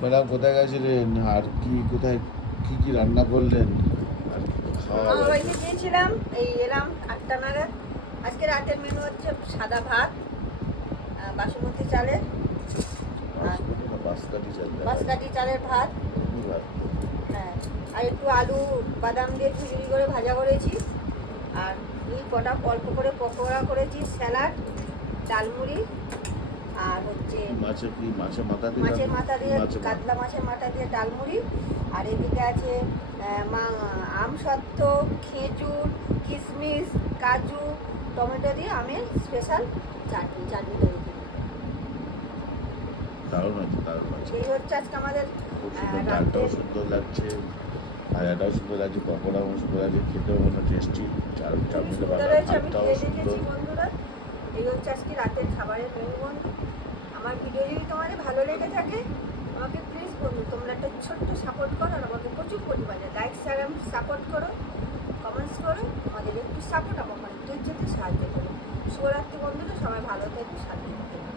Madam কোথায় গেছিলেন আর কি কোথায় কি রান্না করলেন আর কি খাওয়া মামা দাওয়া? বাড়িতে গিয়েছিলাম, এই এলাম 8টা নাগাদ। আজকে রাতের মেনু হচ্ছে সাদা ভাত, বাসমতি চালের আর বাসমতি না বাসকাঠি চাল? বাঁশকাঠি চালের ভাত। এমনি ভাত? হ্যাঁ, আর একটু আলু বাদাম দিয়ে ঝুড়ি করে ভাজা করেছি, আর এই কটা অল্প করে পকোড়া করেছি, স্যালাড, ডালমুড়ি, আর হচ্ছে মাছের কি মাছের মাথা দিয়ে মাছের মাথা দিয়ে, মাছের মাথা। কাতলা মাছের মাথা দিয়ে ডালমুড়ি। আর এদিকে আছে আমসত্ত্ব, খেজুর, কিশমিশ, কাজু, টমেটো দিয়ে আমের স্পেশাল চাটনি তৈরি করি। দারুণ আছে দারুণ আছে, এই হচ্ছে আজকে আমাদের খুব সুন্দর। ডালটাও রাতের। সুন্দর লাগছে, ভাজাটাও সুন্দর লাগছে, পকোড়াও সুন্দর লাগছে, খেতেও মনে টেস্টি, খুবই চাটনিটা সুন্দর ভালো, হয়েছে, আমি ভাতটাও খেয়ে সুন্দর। দেখেছি বন্ধুরা। এই হচ্ছে আজকে রাতের খাবারের মেনু বন্ধু। আমার ভিডিও যদি তোমাদের ভালো লেগে থাকে, আমাকে প্লিজ বন্ধু তোমরা একটা ছোট্ট সাপোর্ট করো, আর আমাকে প্রচুর পরিমাণে লাইক শেয়ার সাপোর্ট করো, কমেন্টস করো। আমাদের একটু সাপোর্ট আমার দূর যেতে সাহায্য করো। শুভরাত্রি বন্ধুরা, সবাই ভালো থেকো, সাথে থেকো।